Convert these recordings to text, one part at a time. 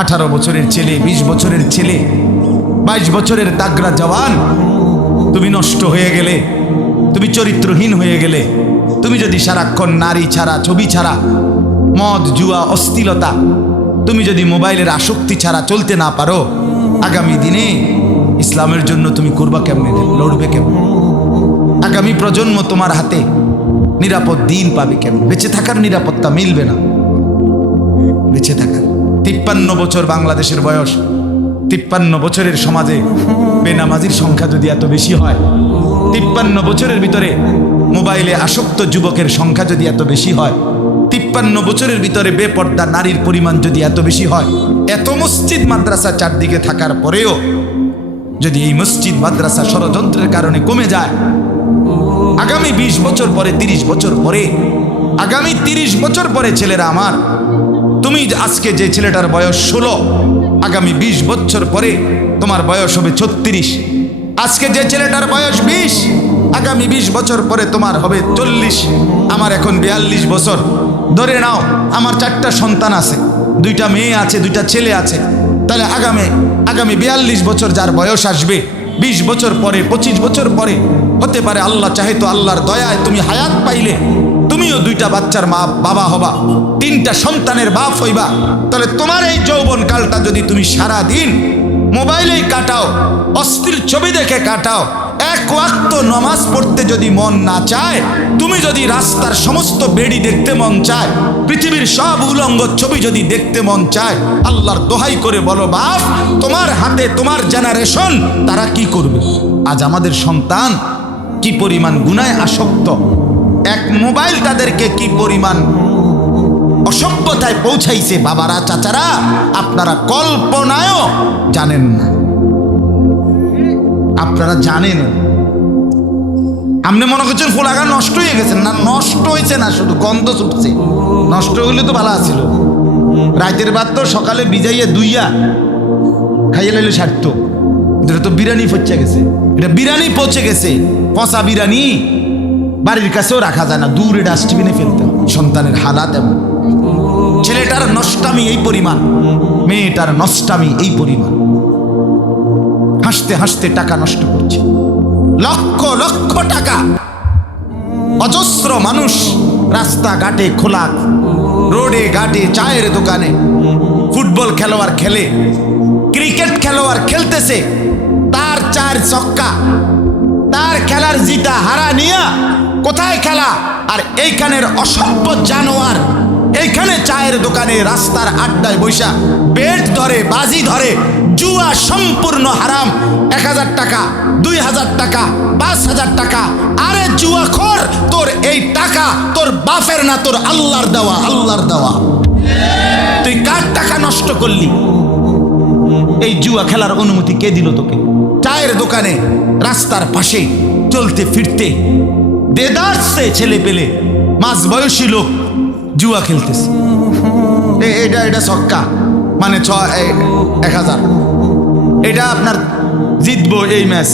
18 বছরের ছেলে, 20 বছরের ছেলে, 22 বছরের তাগড়া জওয়ান, তুমি নষ্ট হয়ে গেলে, তুমি চরিত্রহীন হয়ে গেলে, তুমি যদি সারাক্ষণ নারী ছাড়া, ছবি ছাড়া, মদ, জুয়া, অশ্লীলতা, তুমি যদি মোবাইলের আসক্তি ছাড়া চলতে না পারো, আগামী দিনে ইসলামের জন্য তুমি করবা কেমনে, লড়বে কেমনে? আগামী প্রজন্ম তোমার হাতে নিরাপদ দিন পাবে কেমন? বেঁচে থাকার নিরাপত্তা মিলবে না। বেঁচে থাকার 53 বছর বাংলাদেশের বয়স, 53 বছরের সমাজে বেনামাজির সংখ্যা যদি এত বেশি হয়, 53 বছরের ভিতরে মোবাইলে আসক্ত যুবকের সংখ্যা যদি এত বেশি হয়, 53 বছরের ভিতরে বেপর্দা নারীর পরিমাণ যদি এত বেশি হয়, এত মসজিদ মাদ্রাসা চারদিকে থাকার পরেও যদি এই মসজিদ মাদ্রাসা ষড়যন্ত্রের কারণে কমে যায়, আগামী 20 বছর পরে, 30 বছর পরে, আগামী 30 বছর পরে ছেলেরা আমার, তুমি আজকে যে ছেলেটার বয়স 16, আগামী 20 বছর পরে তোমার বয়স হবে 36। আজকে যে ছেলেটার বয়স 20, আগামী 20 বছর পরে তোমার হবে 40। আমার এখন 42 বছর। ধরে নাও আমার 4টা সন্তান আছে, 2টা মেয়ে আছে, 2টা ছেলে আছে। তাহলে আগামী 42 বছর যার বয়স আসবে, 20 বছর পরে, 25 বছর পরে, হতে পারে আল্লাহ চাহে তো আল্লাহর দয়ায় তুমি হায়াত পাইলে তুমিও 2টা বাচ্চার মা, বাবা হবা, 3টা সন্তানের বাপ হইবা। তাহলে তোমার এই যৌবন কালটা যদি তুমি সারা দিন মোবাইলেই কাটাও, অশ্লীল ছবি দেখে কাটাও, এক ওয়াক্ত নামাজ পড়তে যদি মন না চায়, তুমি যদি রাস্তার সমস্ত বেড়ি দেখতে মন চায়, পৃথিবীর সব উলঙ্গ ছবি যদি দেখতে মন চায়, আল্লাহর দোহাই করে বলো বাপ, তোমার হাতে তোমার জেনারেশন তারা কি করবে? আজ আমাদের সন্তান কি পরিমাণ গুনায় আসক্ত, এক মোবাইল তাদেরকে কি পরিমাণ অসভ্যতায় পৌঁছাইছে, বাবারা, চাচারা, আপনারা কল্পনায়ও জানেন না। আপনারা জানেন, আপনি মনে করছেন ফোলাগা নষ্ট হয়ে গেছেন, না নষ্ট হয়েছে না, শুধু গন্ধ ছুটছে। নষ্ট হইলে তো ভালো আছিল, রাতের ভাত তো সকালে ভিজাইয়া দুইয়া খাইয়ে লাইলে সারত। এটা তো বিরিয়ানি পচে গেছে, এটা বিরিয়ানি পচে গেছে, পচা বিরিয়ানি বাড়ির কাছেও রাখা যায় না, দূরে ডাস্টবিনে ফেলতে। সন্তানের হালাত এমন, ছেলেটার নষ্টামি এই পরিমাণ, মেয়েটার নষ্টামি এই পরিমাণ। হাসতে হাসতে টাকা নষ্ট করছে, লক্ষ লক্ষ টাকা। অজস্র মানুষ রাস্তাঘাটে, খোলা রোডে ঘাটে, চায়ের দোকানে, ফুটবল খেলোয়াড় খেলে, ক্রিকেট খেলোয়াড় খেলতেছে, তার 4 ছক্কা, তার খেলার জিতা হারা নিয়া কোথায় খেলা? আর এইখানের অসভ্য জানোয়ার এইখানে চায়ের দোকানে, রাস্তার আড্ডায় বৈশা বেট ধরে, বাজি ধরে, জুয়া সম্পূর্ণ হারাম। 1000 টাকা, 2000 টাকা, 5000 টাকা। আরে জুয়াখোর, তোর এই টাকা তোর বাপের না, তোর আল্লাহর দেওয়া, আল্লাহর দেওয়া। তুই কার টাকা নষ্ট করলি? এই জুয়া খেলার অনুমতি কে দিল তোকে? চায়ের দোকানে, রাস্তার পাশে চলতে ফিরতে দেদারসে ছেলে পেলে, মাঝ বয়সী লোক জুয়া খেলতেছে। এটা ছক্কা, মানে 1000, এটা আপনার জিতবো এই ম্যাচ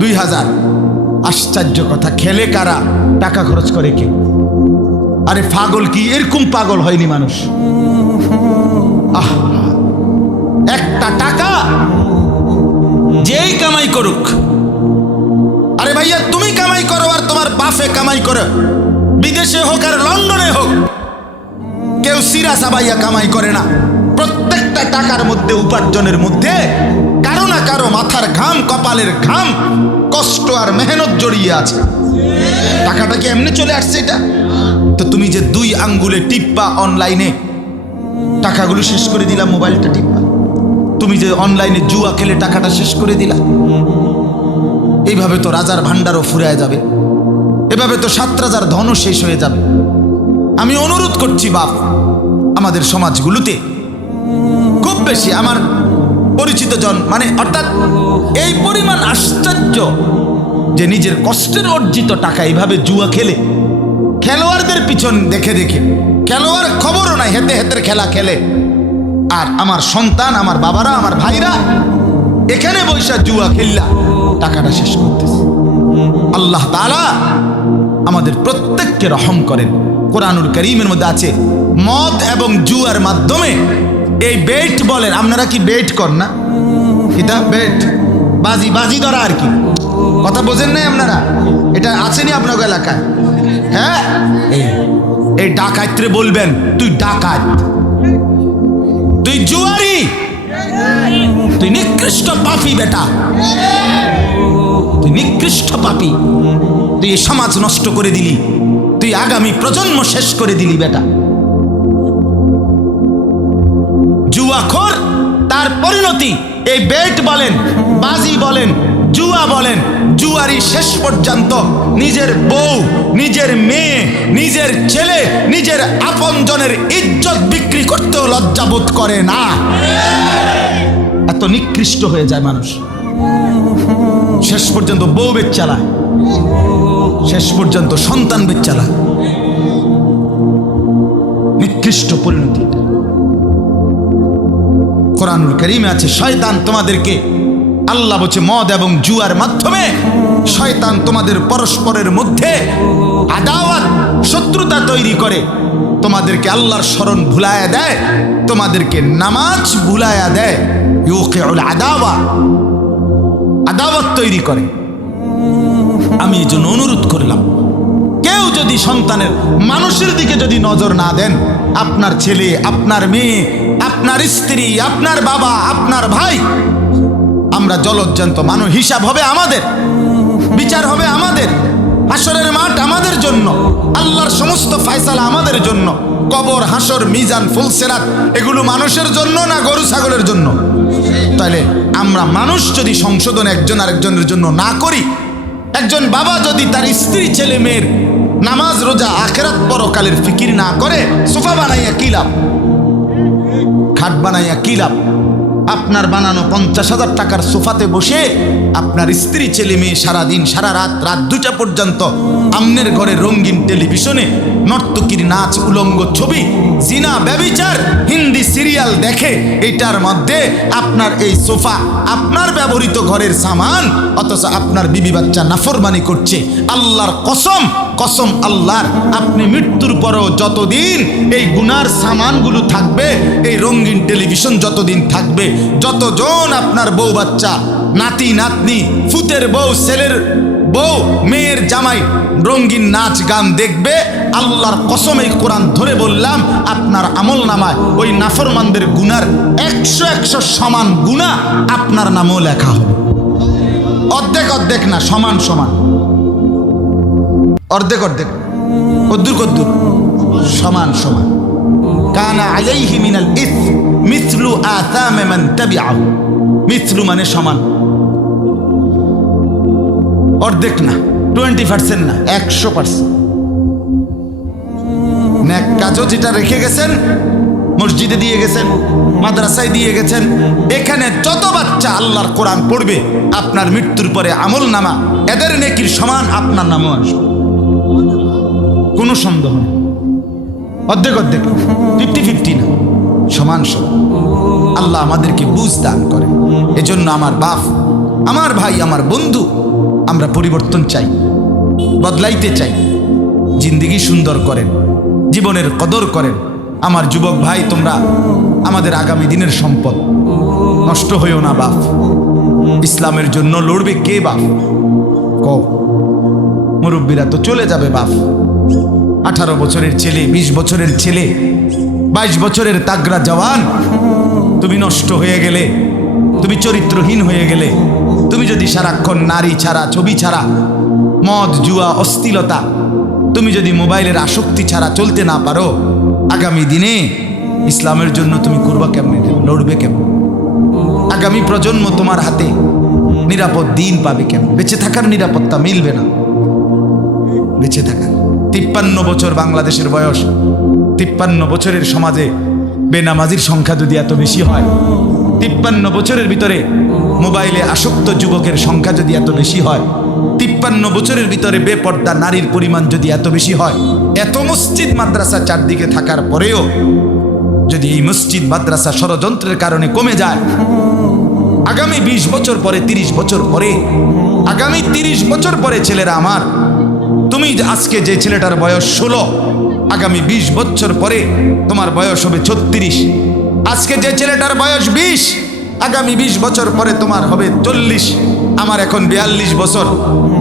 2000। আশ্চর্য কথা, খেলে কারা? টাকা খরচ করে কে? আরে পাগল কি এরকম পাগল হয়নি মানুষ? একটা টাকা যেই কামাই করুক, আরে ভাইয়া তুমি কামাই করো আর তোমার বাপে কামাই করো, বিদেশে হোক আর লন্ডনে হোক, কেউ সিরা সাবাইয়া কামাই করে না। প্রত্যেকটা টাকার মধ্যে, উপার্জনের মধ্যে কারো না কারো মাথার ঘাম, কপালের ঘাম, কষ্ট আর মেহনত জড়িয়ে আছে। টাকাটা কি এমনি চলে আসছে? এটা তো তুমি যে 2 আঙ্গুলে টিপ্পা অনলাইনে টাকাগুলো শেষ করে দিলা, মোবাইলটা টিপ্পা, তুমি যে অনলাইনে জুয়া খেলে টাকাটা শেষ করে দিলা, এইভাবে তো রাজার ভান্ডারও ফুরায় যাবে, এভাবে তো 7 রাজার ধনও শেষ হয়ে যাবে। আমি অনুরোধ করছি বাপ, আমাদের সমাজগুলোতে খুব বেশি আমার পরিচিত জন, মানে অর্থাৎ এই পরিমাণ আশ্চর্য যে নিজের কষ্টের অর্জিত টাকা এইভাবে জুয়া খেলে, খেলোয়াড়দের পিছন দেখে দেখে, খেলোয়াড় খবরও নাই, হেতে হেতের খেলা খেলে, আর আমার সন্তান, আমার বাবারা, আমার ভাইরা এখানে বৈশা জুয়া খেললা টাকাটা শেষ করতেছে। আল্লাহ তাআলা আমাদের প্রত্যেককে রহম করেন। কোরআনুল কারীমের মধ্যে আছে, মদ এবং জুয়ার মাধ্যমে এই বেট বলেন, আপনারা কি বেট কর না? এটা বেট, বাজি, বাজি ধরা আর কি। কথা বোঝেন নাই আপনারা? এটা আছেনি আপনার এলাকায়? হ্যাঁ, এই ডাকাইতে বলবেন তুই ডাকাত, তুই জুয়ারি, তুই নিকৃষ্ট পাপী বেটা, তুই নিকৃষ্ট পাপী, তুই এই সমাজ নষ্ট করে দিলি, তুই আগামী প্রজন্ম শেষ করে দিলি বেটা। জুয়াখোর, তার পরিণতি এই বেট বলেন, বাজি বলেন, জুয়া বলেন, জুয়ারি শেষ পর্যন্ত নিজের বউ, নিজের মেয়ে, নিজের ছেলে, নিজের আপনজনের ইজ্জত বিক্রি করতেও লজ্জাবোধ করে না। এত নিকৃষ্ট হয়ে যায় মানুষ, শেষ পর্যন্ত বউ বেচ চালায়, শেষ পর্যন্ত সন্তান বেচ চালায়। নিকৃষ্ট পরিণতি। কোরআনুল কারীমে আছে শয়তান তোমাদেরকে, আল্লাহ বলছে মদ এবং জুয়ার মাধ্যমে শয়তান তোমাদের পরস্পরের মধ্যে আদাওয়াত, শত্রুতা তৈরি করে, তোমাদেরকে আল্লাহর স্মরণ ভুলায়া দেয়, তোমাদেরকে নামাজ ভুলায়া দেয়। ইউকিউল আদাওয়া, আদাওয়াত তৈরি করে। আমি এই জন্য অনুরোধ করলাম, কেউ যদি সন্তানের, মানুষের দিকে যদি নজর না দেন, আপনার ছেলে, আপনার মেয়ে, আপনার স্ত্রী, আপনার বাবা, আপনার ভাই, আমরা জলজ্জান্ত মানুষ, হিসাব হবে আমাদের, বিচার হবে আমাদের, হাসরের মাঠ আমাদের জন্য, আল্লাহর সমস্ত ফয়সালা আমাদের জন্য। কবর, হাসর, মিজান, ফুলসিরাত এগুলো মানুষের জন্য না গরু ছাগলের জন্য? তাহলে আমরা মানুষ যদি সংশোধন একজন আরেকজনের জন্য না করি, একজন বাবা যদি তার স্ত্রী, ছেলে মেয়ের নামাজ, রোজা, আখিরাত, পরকালের ফিকির না করে, সোফা বানাইয়া কি লাভ? খাট বানাইয়া কি লাভ? আপনার বানানো 50,000 টাকার সোফাতে বসে আপনার স্ত্রী, ছেলে মেয়ে সারাদিন, সারা রাত, রাত 2টা পর্যন্ত আমনের ঘরে রঙিন টেলিভিশনে নর্তকীর নাচ, উলঙ্গ ছবি, জিনা, ব্যভিচার, হিন্দি সিরিয়াল দেখে, এটার মধ্যে আপনার এই সোফা, আপনার ব্যবহৃত ঘরের সামান, অথচ আপনার বিবি বাচ্চা নাফরমানি করছে। আল্লাহর কসম, কসম আল্লাহর, আপনি মৃত্যুর পরেও যতদিন এই গুনার সামানগুলো থাকবে, এই রঙিন টেলিভিশন যতদিন থাকবে, যতজন আপনার বউ বাচ্চা, নাতি নাতনি, ফুতের বউ, ছেলের বউ, মেয়ের জামাই রঙিন নাচ গান দেখবে, আল্লাহর কসম এই কোরআন ধরে বললাম, আপনার আমল নামায় ওই নাফরমানদের গুনার 100 সমান গুনাহ আপনার নামও লেখা হবে। অর্ধেক অর্ধেক না, সমান সমান, অর্ধেক অর্ধেক, কদ্দুর কদ্দুর, সমান সমান। কানা আলাইহি মিনাল ইসম মিসলু আসামে মান তাবিআহু। মিসলু মানে সমান, অর্ধেক না, 20% না, 100%। নেক কাজও যেটা রেখে গেছেন, মসজিদে দিয়ে গেছেন, মাদ্রাসায় দিয়ে গেছেন, এখানে যত বাচ্চা আল্লাহর কোরআন পড়বে, আপনার মৃত্যুর পরে আমল নামা এদের নেকির সমান আপনার নামও আসবে, কোনো সন্দেহ নেই। অর্ধেক অর্ধেক, 50-50 না, সমান সমান। আল্লাহ আমাদেরকে বুঝ দান করেন। এজন্য আমার বাপ, আমার ভাই, আমার বন্ধু, আমরা পরিবর্তন চাই, বদলাইতে চাই, জিন্দেগি সুন্দর করেন, জীবনের কদর করেন। আমার যুবক ভাই, তোমরা আমাদের আগামী দিনের সম্পদ, নষ্ট হইও না বাপ। ইসলামের জন্য লড়বে কে বাপ? কও, মুরব্বীরা তো চলে যাবে বাপ। 18 বছরের ছেলে, 20 বছরের ছেলে, 22 বছরের তাগড়া জওয়ান, তুমি নষ্ট হয়ে গেলে, তুমি চরিত্রহীন হয়ে গেলে, তুমি যদি সারাক্ষণ নারী ছাড়া, ছবি ছাড়া, মদ, জুয়া, অশ্লীলতা, তুমি যদি মোবাইলের আসক্তি ছাড়া চলতে না পারো, আগামী দিনে ইসলামের জন্য তুমি করবা কেমনে, লড়বে কেমন? আগামী প্রজন্ম তোমার হাতে নিরাপদ দিন পাবে কেমন? বেঁচে থাকার নিরাপত্তা মিলবে না। বেঁচে থাকার 53 বছর বাংলাদেশের বয়স, 53 বছরের সমাজে বেনামাজির সংখ্যা যদি এত বেশি হয়, 53 বছরের ভিতরে মোবাইলে আসক্ত যুবকের সংখ্যা যদি এত বেশি হয়, 53 বছরের ভিতরে বেপর্দা নারীর পরিমাণ যদি এত বেশি হয়, এত মসজিদ মাদ্রাসা চারদিকে থাকার পরেও যদি এই মসজিদ মাদ্রাসা ষড়যন্ত্রের কারণে কমে যায়, আগামী 20 বছর পরে, 30 বছর পরে, আগামী 30 বছর পরে ছেলেরা আমার, তুমি আজকে যে ছেলেটার বয়স 16, আগামী 20 বছর পরে তোমার বয়স হবে 36, আজকে যে ছেলেটার বয়স 20, আগামী 20 বছর পরে তোমার হবে 40। আমার এখন 42 বছর।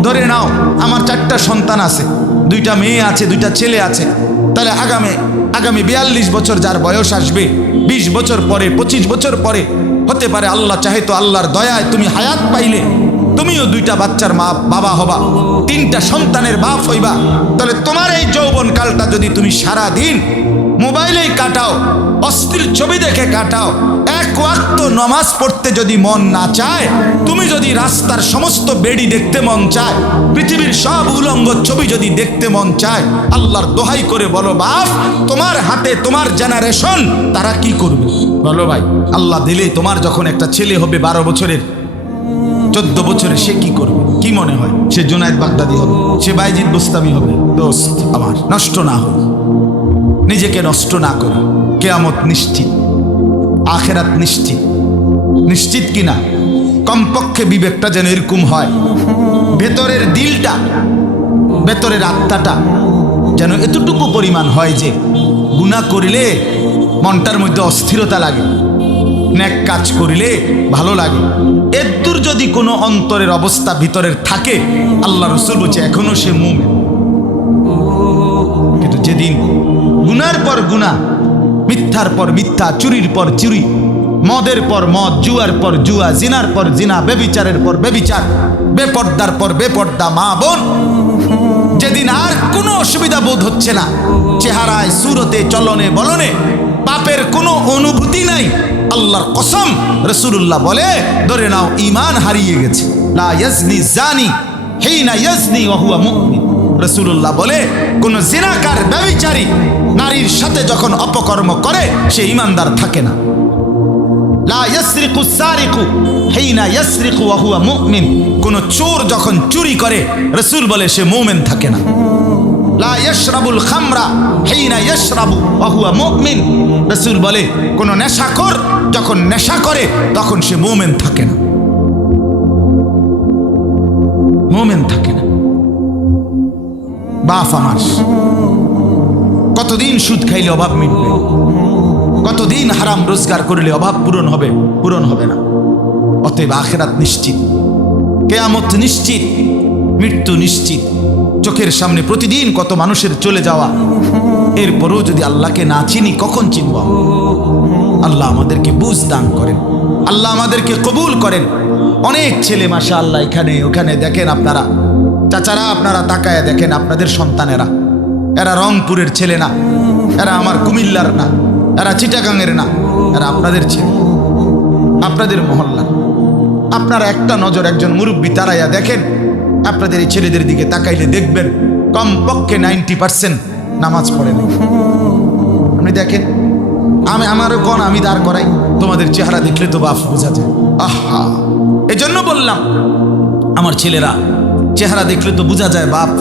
ধরে নাও আমার 4টা সন্তান আছে, 2টা মেয়ে আছে, 2টা ছেলে আছে। তাহলে আগামী 42 বছর যার বয়স আসবে, 20 বছর পরে, 25 বছর পরে হতে পারে, আল্লাহ চাহে তো আল্লাহর দয়ায় তুমি হায়াত পাইলে তুমিও 2টা বাচ্চার মা বাবা হবা, 3টা সন্তানের বাপ হইবা। তাহলে তোমার এই যৌবন কালটা যদি তুমি সারা দিন মোবাইলেই কাটাও, অশ্লীল ছবি দেখে কাটাও, এক ওয়াক্ত নামাজ পড়তে যদি মন না চায়, তুমি যদি রাস্তার সমস্ত বেড়ি দেখতে মন চায়, পৃথিবীর সব উলঙ্গ ছবি যদি দেখতে মন চায়, আল্লাহর দোহাই করে বলো বাপ, তোমার হাতে তোমার জেনারেশন তারা কি করবে? বলো ভাই, আল্লাহ দিলে তোমার যখন একটা ছেলে হবে 12 বছরের, 14 বছরে, সে কি করবে? কি মনে হয়? সে জুনায়েদ বাগদাদি হবে, সে বাইজিদ বুস্তামি হবে? দোস্ত আমার, নষ্ট না হোক, নিজেকে নষ্ট না করে। কিয়ামত নিশ্চিত, আখেরাত নিশ্চিত। নিশ্চিত কিনা? কমপক্ষে বিবেকটা যেন এরকম হয়, ভেতরের দিলটা, ভেতরের আত্মাটা যেন এতটুকু পরিমাণ হয় যে গুনাহ করিলে মনটার মধ্যে অস্থিরতা লাগে, নেক কাজ করিলে ভালো লাগে। এদূর যদি কোনো অন্তরের অবস্থা ভিতরের থাকে, আল্লাহ রাসূল বলছে এখনো সে মুমিন। কিন্তু যেদিন গুনার পর গুনাহ, মিথ্যার পর মিথ্যা, চুরির পর চুরি, মদের পর মদ, জুয়ার পর জুয়া, জিনার পর জিনা, বেবিচারের পর বেবিচার, বেপর্দার পর বেপর্দা মা বোন, যেদিন আর কোনো অসুবিধা বোধ হচ্ছে না, চেহারায়, সুরতে, চলনে বলনে পাপের কোনো অনুভূতি নাই, আল্লাহর কসম রাসূলুল্লাহ বলে ধরে নাও ঈমান হারিয়ে গেছে। লা ইয়াজনি জানি হিনা ইয়াজনি ওয়া হুয়া মুমিন। রাসূলুল্লাহ বলে কোন জিনাকার, ব্যভিচারী নারীর সাথে যখন অপকর্ম করে সে ঈমানদার থাকে না। লা ইয়াসরিকু সারিকু হিনা ইয়াসরিকু ওয়া হুয়া মুমিন। কোন চোর যখন চুরি করে, রাসূল বলে সে মুমিন থাকে না। লা ইয়াশরাবুল খামরা হিনা ইয়াশরাবু ওয়া হুয়া মুমিন। রাসূল বলে কোন নেশাখোর যখন নেশা করে তখন সে মুমিন থাকে না, মুমিন থাকে না। বাপ আমার, কতদিন সুদ খাইলে অভাব মিটবে? কতদিন হারাম রোজগার করলে অভাব পূরণ হবে? পূরণ হবে না। অতএব আখিরাত নিশ্চিত, কিয়ামত নিশ্চিত, মৃত্যু নিশ্চিত। চোখের সামনে প্রতিদিন কত মানুষের চলে যাওয়া, এরপরও যদি আল্লাহকে না চিনি কখন চিনব? আল্লাহ আমাদেরকে বুঝ দান করেন, আল্লাহ আমাদেরকে কবুল করেন। অনেক ছেলে মাশাআল্লাহ এখানে ওখানে দেখেন আপনারা, চাচারা আপনারা তাকায় দেখেন আপনাদের সন্তানেরা, এরা রংপুরের ছেলে না, এরা আমার কুমিল্লার না, এরা চিটাগাংয়ের না, এরা আপনাদের ছেলে, আপনাদের মহল্লার। আপনারা একটা নজর একজন মুরব্বী তারাইয়া দেখেন, আপনাদের এই ছেলেদের দিকে তাকাইলে দেখবেন কমপক্ষে 90% নামাজ পড়ে না। আপনি দেখেন, আমারও কোন আমি দাঁড় করাই, তোমাদের চেহারা দেখলে তো বাপ বোঝা যায়। আহা, এজন্য বললাম আমার ছেলেরা, চেহারা দেখলে তো বোঝা যায় বাপ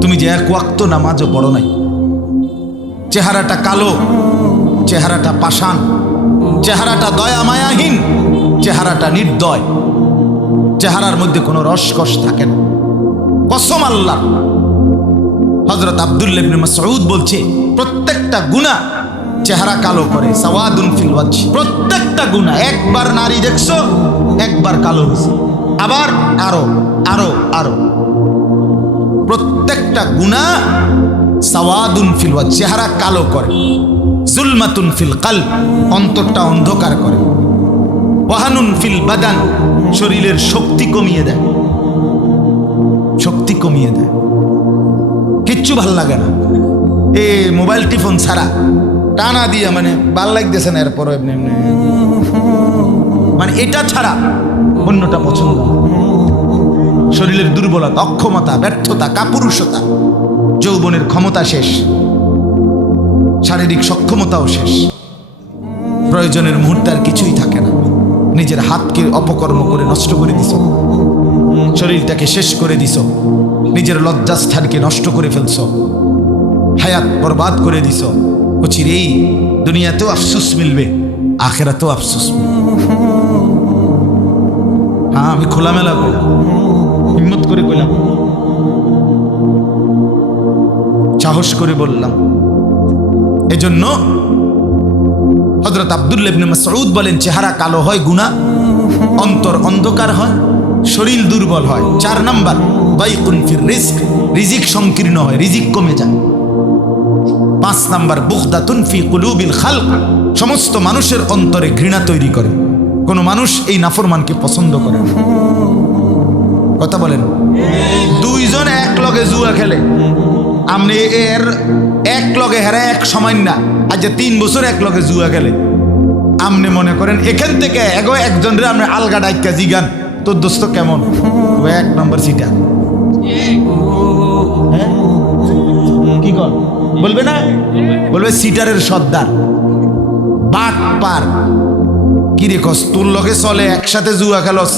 তুমি যে এক ওয়াক্ত নামাজও পড়ো নাই। চেহারাটা কালো, চেহারাটা পাষাণ, চেহারাটা দয়া মায়াহীন, চেহারাটা নির্দয়, চেহারার মধ্যে কোনো রসকস থাকে না। কসম আল্লাহ, হযরত আব্দুল্লাহ ইবনে মাসউদ বলছে প্রত্যেকটা গুনাহ চেহারা কালো করে, সাওয়াদুন ফিল ওয়াজহ। প্রত্যেকটা গুনাহ, একবার নারী দেখছো একবার কালো হয়েছে, আবার আরো আরো আরো, প্রত্যেকটা গুনাহ সাওয়াদুন ফিল ওয়াজহ, চেহারা কালো করে। জুলমাতুন ফিল কলব, অন্তরটা অন্ধকার করে। ওয়াহানুন ফিল বাদান, শরীরের শক্তি কমিয়ে দেয়, শক্তি কমিয়ে দেয়, কিচ্ছু ভাল লাগে না। এ মোবাইল টিফোন ছাড়া টানা দিয়ে মানে ভাল লাগতেছে না, এরপর এমনি এমনি মানে এটা ছাড়া অন্যটা পছন্দ। শরীরের দুর্বলতা, অক্ষমতা, ব্যর্থতা, কাপুরুষতা, যৌবনের ক্ষমতা শেষ, শারীরিক সক্ষমতাও শেষ, প্রয়োজনের মুহূর্তে আর কিছুই থাকে না। নিজের হাতকে অপকর্ম করে নষ্ট করে দিছ, শরীরটাকে শেষ করে দিছ, নিজের লজ্জাস্থানকে নষ্ট করে ফেলছ, হায়াত বরবাদ করে দিছ। চিরেই দুনিয়াতেও আফসোস মিলবে, আখেরাতেও আফসোস মিলবে। হ্যাঁ, আমি খোলামেলা কইলাম, হিম্মত করে কইলাম, সাহস করে বললাম। এজন্য হযরত আব্দুল্লাহ ইবনে মাসউদ বলেন, চেহারা কালো হয় গুনাহ, অন্তর অন্ধকার হয়, শরীর দুর্বল হয়। 4 নাম্বার দাইকুন ফির রিজক, রিজিক সংকীর্ণ হয়, রিজিক কমে যায়। 5 নাম্বার বুগদাতুন ফি কুলুবিল খালক, সমস্ত মানুষের অন্তরে ঘৃণা তৈরি করে। কোন মানুষ এই নাফরমানকে পছন্দ করে না। কথা বলেন, দুইজন এক লগে জুয়া খেলে, আপনি এর এক লগে হেরা এক সমান না। আজ 3 বছর এক লগে জুয়া খেলে, আপনি মনে করেন এখান থেকে একজনের আপনি আলগা ডাইকা জিগান, তোর দোস্ত কেমন, 1 নম্বর সিটা। হ্যাঁ কি কর বলবে না, বলবে সিটারের সর্দার, বাট পার। কি রে কস, তোর লগে চলে একসাথে জুয়া খেলস,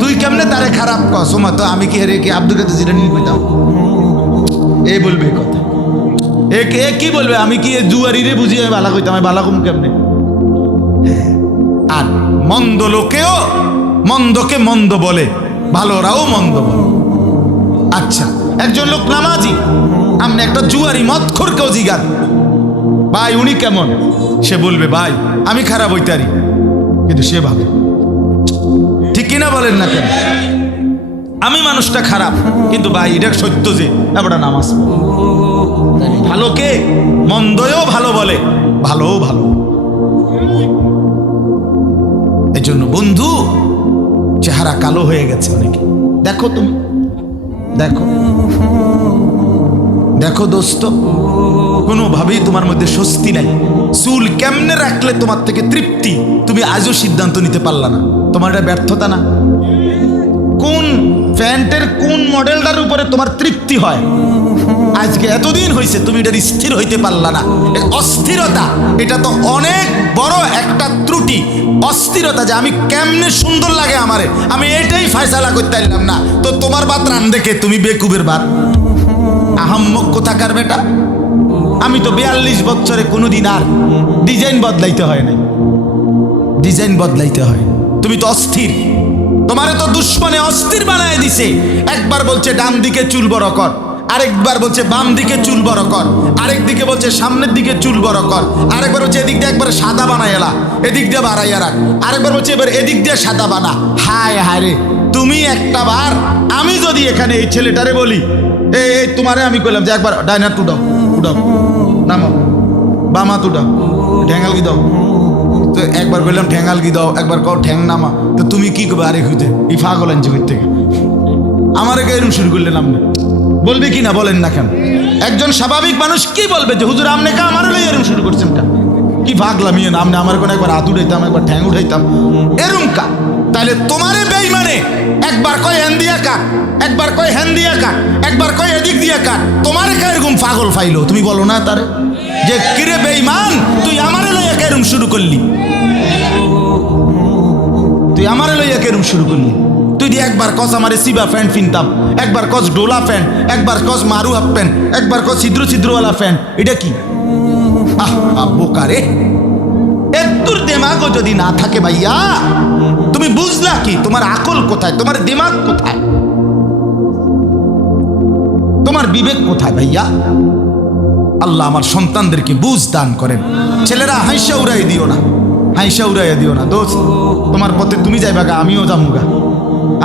তুই কেমনে তারে খারাপ কস? ওমা তো আমি কি হেরে কি আব্দুল কাদের জিলানী কইতাম? এই বলবে কথা, এ কি বলবে? আমি কি জুয়ারি রে বুঝি আমি বালা কইতাম, আমি বালা কম কেমনে? আর মন্দ লোকেও মন্দকে মন্দ বলে, ভালোরাও মন্দ বলে। আচ্ছা, একজন লোক নামাজি, আপনি একটা জুয়ারি মদখোরকেও জিগান, ভাই উনি কেমন? সে বলবে ভাই আমি খারাপ হইতারি, কিন্তু সে ভাবে ঠিক কিনা বলেন না কেন? আমি মানুষটা খারাপ, কিন্তু ভাই এটা সত্য যে আমরা নামাজ পড়ি। ভালোকে মন্দও ভালো বলে, ভালোও ভালো। এই জন্য বন্ধু, চেহারা কালো হয়ে গেছে অনেকে। দেখো তুমি, দেখো দেখো দোস্ত, কোনোভাবেই তোমার মধ্যে স্বস্তি নাই। চুল কেমনে রাখলে তোমার থেকে তৃপ্তি, তুমি আজও সিদ্ধান্ত নিতে পারলা না। তোমার এটা ব্যর্থতা না? কোন প্যান্টের কোন মডেলটার উপরে তোমার তৃপ্তি হয়? আজকে এতদিন হয়েছে তুমি এটা স্থির হইতে পারলা না। অস্থিরতা, এটা তো অনেক বড় একটা ত্রুটি। অস্থিরতা যে আমি কেমনে সুন্দর লাগে আমারে, আমি এটাই ফয়সালা করতে পারলাম না, তো তোমার বাত রান দেখে তুমি বেকুবের বাত। আহাম্মক কোথাকার বেটা। আমি তো 42 বছরে কোনোদিন আর ডিজাইন বদলাইতে হয় নাই, ডিজাইন বদলাইতে হয়। তুমি তো অস্থির, তোমারে তো দুশ্মনে অস্থির বানায় দিছে। একবার বলছে ডান দিকে চুল বড় কর, আরেকবার বলছে বাম দিকে চুল বড় কর, আরেক দিকে বলছে সামনের দিকে চুল বড় কর, আরেকবার বলছে এদিক দিয়ে একবার সাদা বানাই এলা, এদিক দিয়ে বাড়াইয়া রাখ, আরেকবার বলছে এবার এদিক দিয়ে সাদা বানা। হায় হায় রে, তুমি একটা বার, আমি যদি এখানে এই ছেলেটারে বলি এই তোমারে আমি কইলাম যে একবার ডাইনার টুডাও উডাও, নামো বামা টুডাও, ঢ্যাঙ্গাল কি দাও, তো একবার বললাম ঠ্যাঙ্গাল কি দাও, একবার কও ঠ্যাং নামা, তো তুমি কি করবে? আরে হইতে এই ফাগল আনছে কই থেকে? আমার এরকম শুরু করলেন আপনি, বলবে কি না বলেন না কেন? একজন স্বাভাবিক মানুষ কি বলবে যে হুজুর আপনি কা আমার লই এরকম শুরু করছেন কা? কি ভাগলাম ইয়ে, আপনি আমার কোন একবার হাত উঠাইতাম, একবার ঠ্যাং উঠাইতাম, এরম কা? তাহলে তোমারে বেঈমানে একবার কয় হ্যান দিয়া কাট, একবার কয় হ্যান দিয়া কাট, একবার কয় এদিক দিয়া কাট, তোমারে কা এরকম পাগল ফাইলো? তুমি বলো না তারে যে কিরে বেঈমান, তুই আমারে লইয়া কেরম শুরু করলি, তুই আমারে লইয়া কেরম শুরু করলি? তুই দিয়ে একবার কস আমারে সিবা প্যান্ট কিনতাম, একবার কস ডোলা প্যান্ট, একবার কস মারু হাফ প্যান্ট, একবার কস ছিদ্র ছিদ্রওয়ালা প্যান্ট, এটা কি? আহ বোকারে, এত্তুর দেমাগও যদি না থাকে ভাইয়া, তুমি বুঝলা কি? তোমার আকল কোথায়? তোমার দিমাগ কোথায়? তোমার বিবেক কোথায় ভাইয়া? আল্লাহ আমার সন্তানদেরকে বুঝ দান করেন। ছেলেরা হাইসা উড়াই দিও না, হাইসা উড়াইয়া দিও না দোস্ত। তোমার পথে তুমি যাইবা গা, আমিও যামুগা।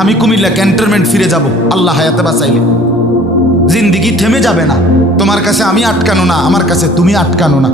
আমি কুমিল্লা ক্যান্টনমেন্ট ফিরে যাব আল্লাহ হায়াতে বাঁচাইলে। জিন্দিগি থেমে যাবে না, তোমার কাছে আমি আটকানো না, আমার কাছে তুমি আটকানো না।